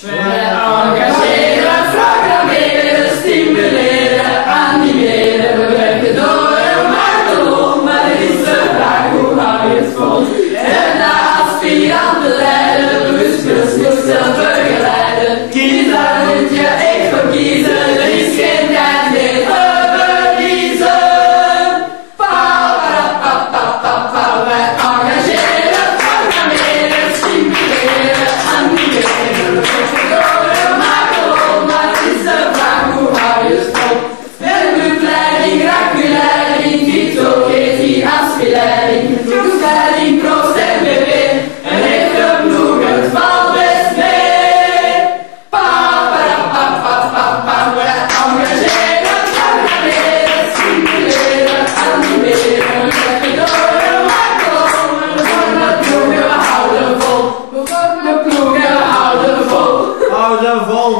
We engageren, programmeren, stimuleren, animeren. We werken door en maken rond, maar er is de vraag hoe hou je het vol? En de aspiranten leiden, bewust zelf begeleiden. Kies, daar moet je echt voor kiezen, er is geen tijd meer te verliezen. Wij engageren, programmeren, stimuleren, animeren. We werken door en maken rond, maar het is de vraag hoe hou je het vol? Werkgroepleiding, rakleiding, vitologie, aspileiding, groepsleiding, proost en BB. En heeft de ploeg, het valt best mee. We engageren, programmeren, stimuleren, animeren. We werken door en maken rond, we vormen ploegen, we houden vol. We vormen ploegen, we houden vol. Houden vol.